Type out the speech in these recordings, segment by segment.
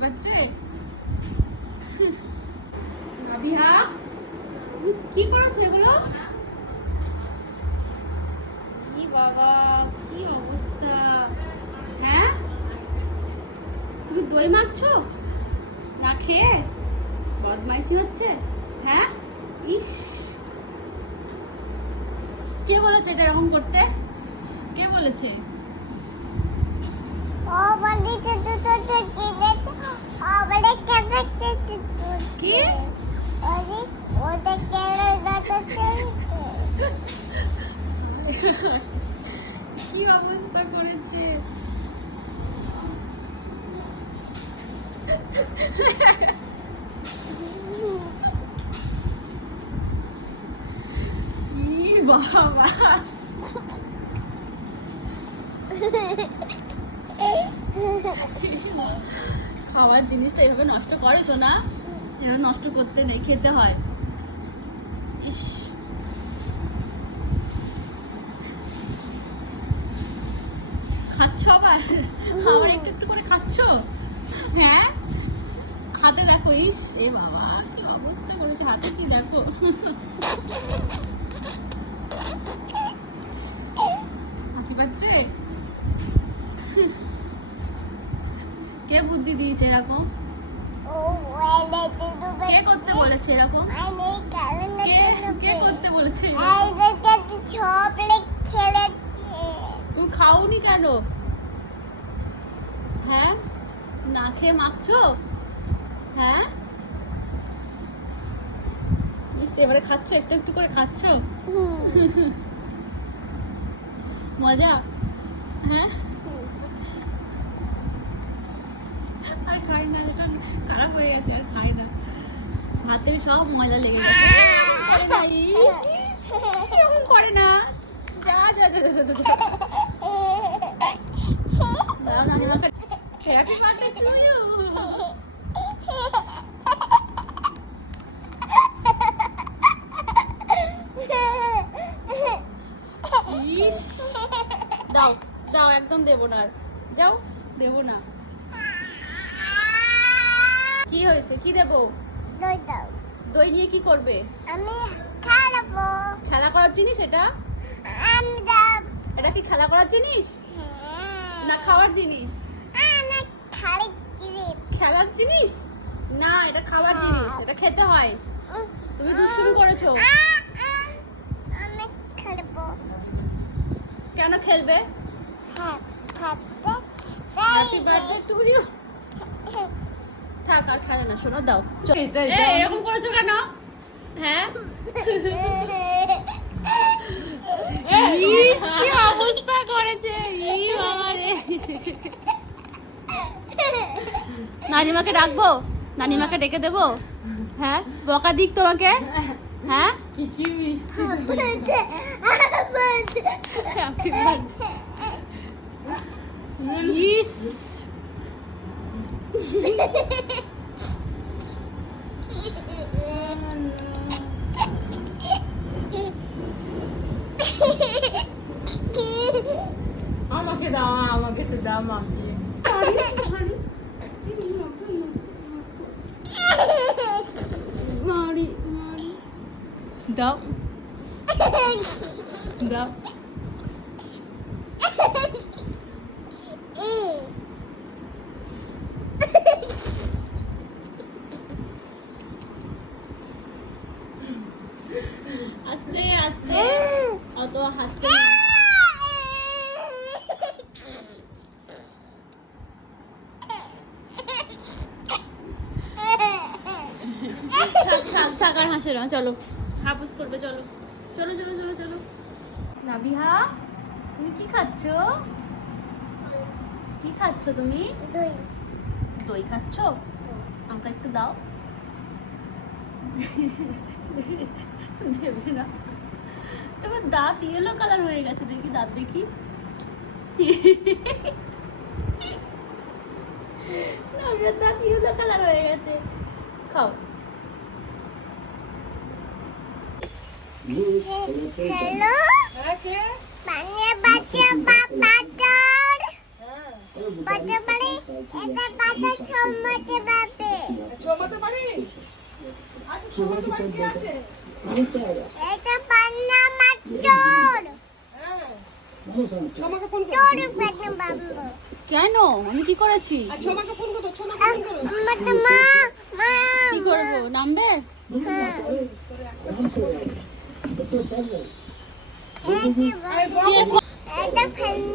পাচ্ছে রাবিহা কি করেছ এগুলো? কি বাবা কি অবস্থা? হ্যাঁ? তুমি দই মাখছো? না খেয়ে? বদমাইশি হচ্ছে? হ্যাঁ? ইস! কে বলেছে এটা এরকম করতে? কে বলেছে? ও বলি তো তো কি? কি অবস্থা করেছে ই বাবা খাওয়ার জিনিসটা এভাবে নষ্ট করে শোনা এভাবে নষ্ট করতে নেই, খেতে হয়। ইস। খাচ্ছ আবার? আবার একটু একটু করে খাচ্ছ? হ্যাঁ? হাতে দেখো, ইস, এ বাবা, কি অবস্থা করেছে, হাতে কি দেখো? হাসি পাচ্ছে কে বুদ্ধি দিয়েছে এরকম? কে করতে বলেছে এরকম? কে করতে বলেছে? তুমি খাওনি কেন? হ্যাঁ? না খেয়ে মাখছো? হ্যাঁ? এবারে খাচ্ছ একটু একটু করে খাচ্ছ? মজা? হ্যাঁ? আর খাই না এটা খারাপ হয়ে গেছে আর খাই না। হাতের সব ময়লা লেগে গেছে। এরকম করে না। যা যা যা যা, যা, দাও দাও একদম দেবো না আর। যাও দেবো না। কি হয়েছে? কি দেবো? দই দাও। দই নিয়ে কি করবে? আমি খাব খেলা করার জিনিস এটা? আমি দাব এটা কি খেলা করার জিনিস? না খাওয়ার জিনিস? খেলার জিনিস? না এটা খাওয়ার জিনিস এটা খেতে হয়। তুমি দুষ্টুমি করেছ। আমি কেন খেলবে? হ্যাঁ হ্যাপি বার্থডে টু ইউ থাক আর খাবে না শোনো দাও। এরকম করেছ কেন? হ্যাঁ? কি অবস্থা করেছে। নানিমাকে ডাকবো? নানিমাকে ডেকে দেবো? হ্যাঁ? বকা দিক তোমাকে? হ্যাঁ. ইস আমাকে দাও আমাকে একটু দাও মাকে দাও। দাও। হাসতে না। থাক থাক থাক আর হাসে না চলো। হাপুস করবে চলো। চলো চলো চলো চলো। নাবিহা তুমি কি খাচ্ছ? কি খাচ্ছ তুমি? দই। দই খাচ্ছ? আমাকে একটু দাও। দেবে না। তোমার দাঁত ইয়েলো কালার হয়ে গেছে দেখি দাঁত দেখি। দাঁত ইয়েলো কালার হয়ে গেছে। খাও। হ্যালো মানে বাচ্চা বাচ্চার বাচ্চা মানে এটা বাচ্চা সময় খেতে পাবে পারি আচ্ছা ছোমাতে পারি কি আছে? এটা কেন? আমি কি করেছি? কি করব? নামবে? হ্যাঁ।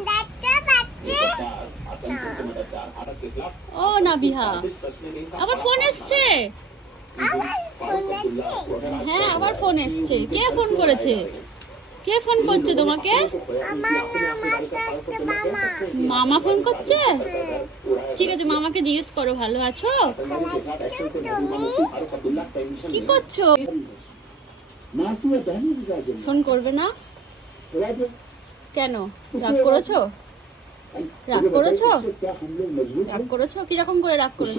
বাচ্চা না ও নাবিহা। আবার ফোন এসছে? হ্যাঁ আবার ফোন এসছে। কে ফোন করেছে? কে ফোন করছে তোমাকে? মামা ফোন করছে? ঠিক আছে মামাকে জিজ্ঞেস করো ভালো আছো? কি করছ? ফোন করবে না? কেন? রাগ করেছ? রাগ করেছ? রাগ করেছ? কীরকম করে রাগ করেছ?